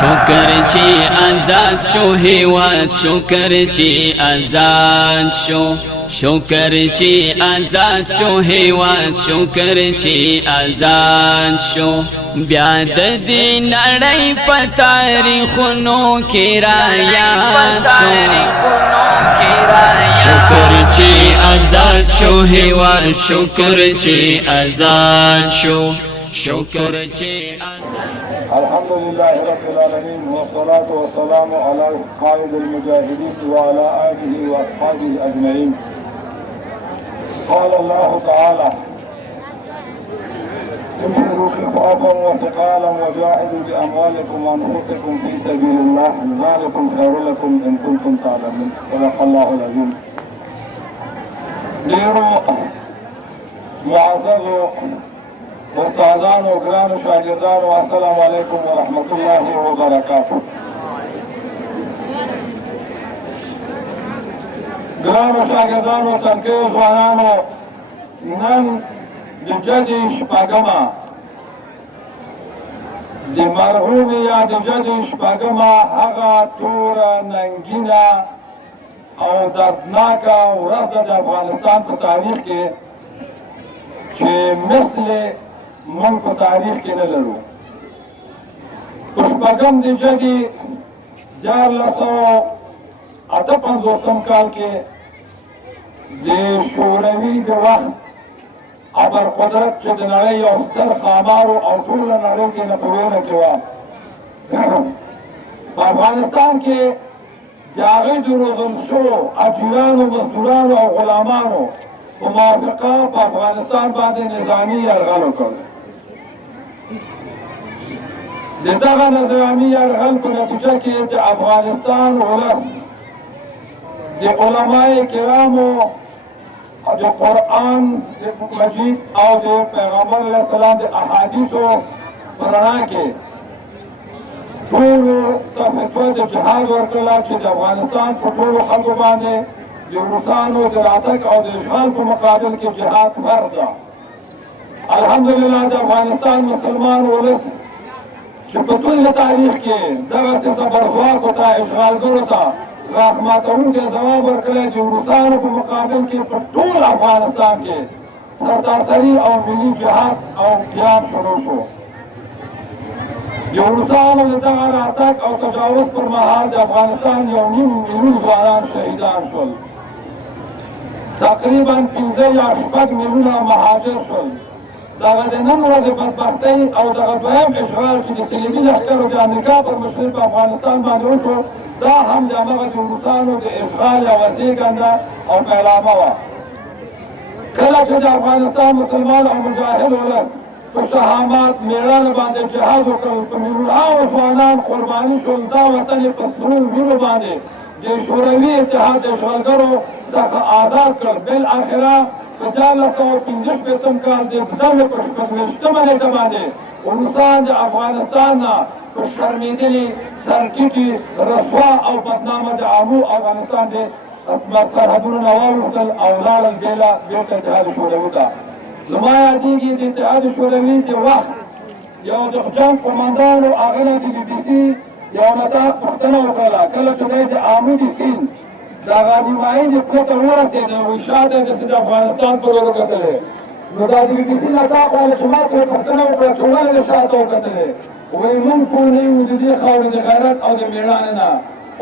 شکر چی آزاد شو هیواد شکر چی آزاد شو شکر چی آزاد شو هیواد شکر چی آزاد شو بیا د دې نړۍ په تاریخونو کې را یاد شو شکر چی آزاد شو هیواد شکر چی آزاد شو شکر چی الحمد لله رب العالمين والصلاة والسلام على قائد المجاهدين وعلى آله وأصحابه أجمعين. قال الله تعالى: انفروا خفافا وثقالا وجاهدوا بأموالكم وأنفسكم في سبيل الله ذلكم خير لكم إن كنتم تعلمون. صدق الله العظيم. ډیرو معززو استادانو ګرانو شاګردانو السلام علیکم ورحمت الله وبرکاته. ګرانو شاګردانو تنکیو ځوانانو نن د جدي شپږمه د مرحوم یا د جدي شپږمه هغه توره ننګینه او دردناکه ورځ د افغانستان په تاریخ کې چې مثل من په تاریخ کې نه لرو. په شپږم د جدي 1458 کال کې د شوروي د وخت ابرقدرت چې د نړۍ یو ستر ښامارو او ټوله نړۍ کې نه په وینه کې وه په افغانستان کې د هغې د روزل شوو اجیرانو مزدورانو او غلامانو په موافقه په افغانستان باندې نظامي یرغل وکړ. د دغه نظامي یرغل په نتیجه کې د افغانستان ولس د علماء کرامو د قرآن مجید او د پیغمبر علیه السلام د احادیثو په رڼا کې ټولو ته فتوا د جهاد ورکړله چې د افغانستان په ټولو خلکو باندې د روسانو د راتګ او د اشغال په مقابل کې جهاد فرض ده. الحمدلله د افغانستان مسلمان ولس چې په ټول تاریخ کې دغسې زبرځواکو ته اشغالګرو ته غاښ ماتونکی ځواب ورکړی د روسانو په مقابل کې په ټول افغانستان کې سرتاسري او ملي جهاد او قیام شروع شو. د روسانو د دغه راتګ او تجاوز پر مهال د افغانستان 1.5 میلیون ځوانان شهیدان شول. تقریبا 15 یا 6 میلیونه مهاجر شول. دغه د نن ورځې بدبختۍ او دغه دویم اشغال چې د صلیبي لښکرو د امریکا پر مشرۍ په افغانستان باندې وشو دا هم د همغه د روسانو د اشغال یوه زېږنده او پیلامه وه. کله چې د افغانستان مسلمان او مجاهد ولس په شهامت مېړانه باندې جهاد وکړل په میلیونونو ځوانان قرباني شول دا وطن یې په سرو وینو باندې د شوروي اتحاد د اشغالګرو څخه آزاد کړ. بالاخره په 1455 کال د اقدام په 26مه نېټه باندې روسان د افغانستان نه په شرمېدلي سرټیټي رسوا او بدنامه د عامو افغانستان د سرحدونو نه واوښتل او لاړل بېرته اتحاد شوروي ته. زما یادېږي د اتحاد شوروي د وخت یو د جنګ قومندانو هغه نه د BBC یو نطاق پوښتنه وکړله کله چې دی د عامو د سیند دغه نیمایي پورته ورسېده وایي شاته داسې د افغانستان په لور وکتلې نو دا د BBC نطاق والا چې ما ترې پوښتنه وکړه چې ولې د شاته وکتلې وایي موږ پوه نه یو د دې خاورې د غیرت او د مېړانې نه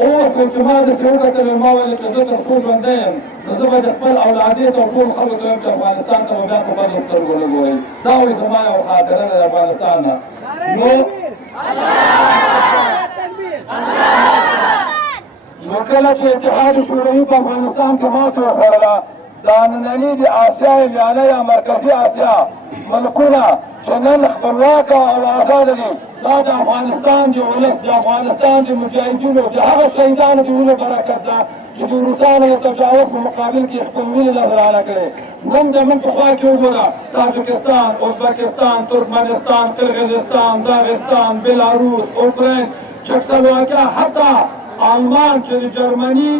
اوس خو چې ما داسې وکتلې ما ویل چې زه تر څو ژوندی یم نو زه به د خپل اولادې ته او ټول خلکو ته وایم چې افغانستان ته به بیا په بدو سترګو نه ګورئ. دا وایي زما یو خاطره ده د افغانستان نه. نو کله چې اتحاد شوروي په افغانستان کې ماتې وخوړله دا ننني د اسیا ویاله یا مرکزي اسیا ملکونه چې نن خپلواکه او آزاده دي دا د افغانستان د ولس د افغانستان د مجاهدینو د هغه شهیدانو د وینو برکت ده چې د روسانو د تجاوز په مقابل کې خپل وینې نذرانه کړې. نن د موږ په خوا کې وګوره تاجکستان، ازبکستان، ترکمنستان، قرغیزستان، داغستان، بلاروس، اوکراین، چکسلواکیا، حتی آلمان چې د جرمني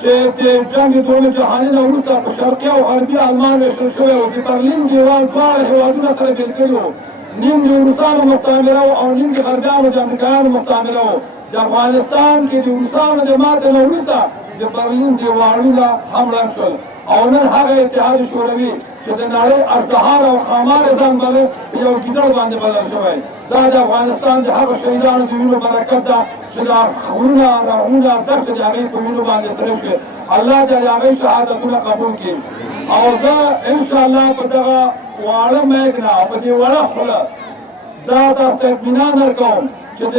چې د جنګ دویم جهاني نه وروسته په شرقي او غربي آلمان ویشل شوی و د برلین دیوال دواړه هېوادونه سره بېل کړي وو. نیم د روسانو مستعمره وه او نیم د غربیانو د امریکایانو مستعمره وه. د افغانستان کې د روسانو د ماتې نه وروسته د برلین دیوالونه هم ړنګ شول او نن هغه اتحاد شوروي چې د نړۍ اژدهار او ښامار ځان بلې په یو ګیدړ باندې بدل شوی. دا د افغانستان د هغو شهیدانو د وینو برکت ده چې دا غرونه رغونه دښتې د هغې په وینو باندې سرې شوې. الله دې د هغې شهادتونه قبول کړي او زه انشاءالله په دغه واړه میک نه او په دې وړه خوله دا تاسو ته اطمینان درکوم چې د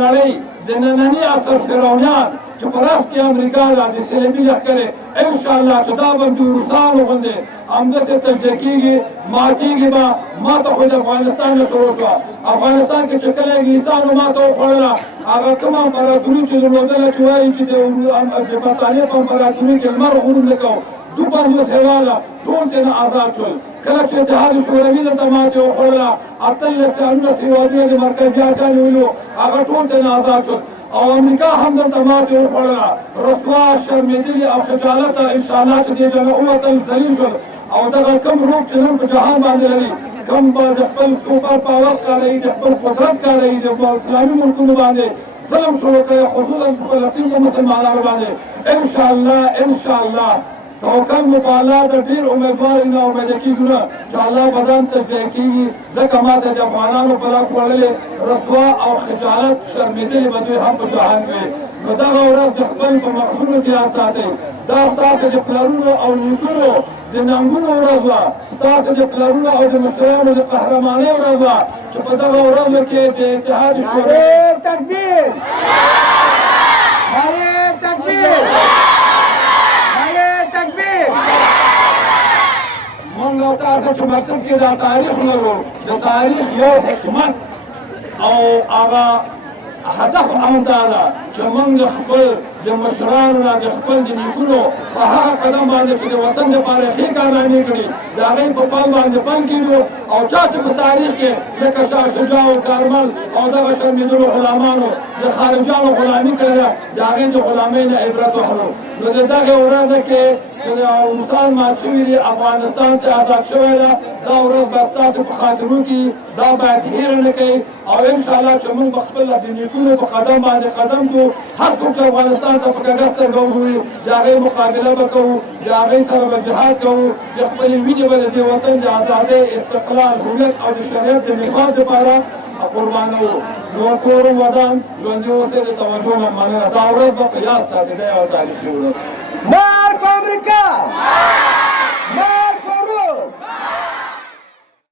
نړۍ د ننني عصر فرعونیان چې په راس کې امریکا ده د صلیبي لښکرې انشاءالله چې دا به د روسانو غوندې همداسې تجزیه کېږي ماتېږي به. ماته خو د افغانستان نه شروع شوه. افغانستان کې چې کله انګلیسانو ماته وخوړله هغه کومه امپراتوري چې درلودله چې وایي چې د برطانیې په امپراتوري کې لمر غرور نه کوو 250 هېواده ټول ترېنه آزاد شول. کله چې اتحاد شوروي دلته ماتې وخوړله 18 هېوادونه د مرکزي اسیا نیولي هغه ټول ترېنه آزاد شول او امریکا هم دلته ماتې وخوړله. رسوا شرمېدلي او خجالته انشاءالله چې دې جګه ووتل ذلیل شول او دغه کوم روپ چې نن په جهان باندې لري کوم به د خپل سوپر پاور کاروي د خپل قدرت کاروي د اسلامي ملکونو باندې ظلم شروع کوي خصوصا په فلسطین په مسلمانانو باندې انشاءالله توکل مو په الله د ډېر امیدوار نه امیده کېږو نه چې الله بدن تجزیه کېږي ځکه ماته د افغانانو په لاس وړلې رسوا او خجالت شرمېدلې به دوی هم په جهان وي. نو دغه ورځ د خپل په مغزونو کې یاد ساتئ. دا ستاسو د پلرونو او نیکونو د ننګونو ورځ وه ستاسو د پلرونو او د مشرانو د قهرمانۍ ورځ وه چې په دغه ورځو کې د اتحاد شوروي تکبیر تکبیر موږ او تاسو چې مکتب کې دا تاریخ لرو د تاریخ یو حکمت او هغه هدف همدا ده چې موږ د خپل د مشرانو نه د خپل د نیکونو په هغه قدم باندې چې د وطن دپاره ښې کارنامې کړي د هغې په پل باندې پل کېږو او چا چې په تاریخ کې لکه شاه شجاع او کارمل او دغه شرمېدلو غلامانو د خارجانو غلامي کړې ده د هغې د غلامۍ نه عبرت واخلو. نو د دغې ورځ کې چې د روسان مات شوي دي افغانستان چې آزاد شوی ده دا ورځ به ستاسو په خاطرو کې دا باید هېره نه کوي او انشاءالله چې موږ به خپله د نیکونو په قدم باندې قدم کړو. هر څوک چې افغانستان ته په کږه سترګه وګوري د هغې مقابله به کوو د هغې سره به جهاد کوو د خپلې وینې به د دې وطن د ازادۍ استقلال هویت او د شریعت د نفاذ دپاره قربانوو. نور کور ودان ژوندي اوسئ. د توجه نه مننه. دا ورځ به په یاد ساتئ. دا یوه تاریخي ورځ. مار په امریکا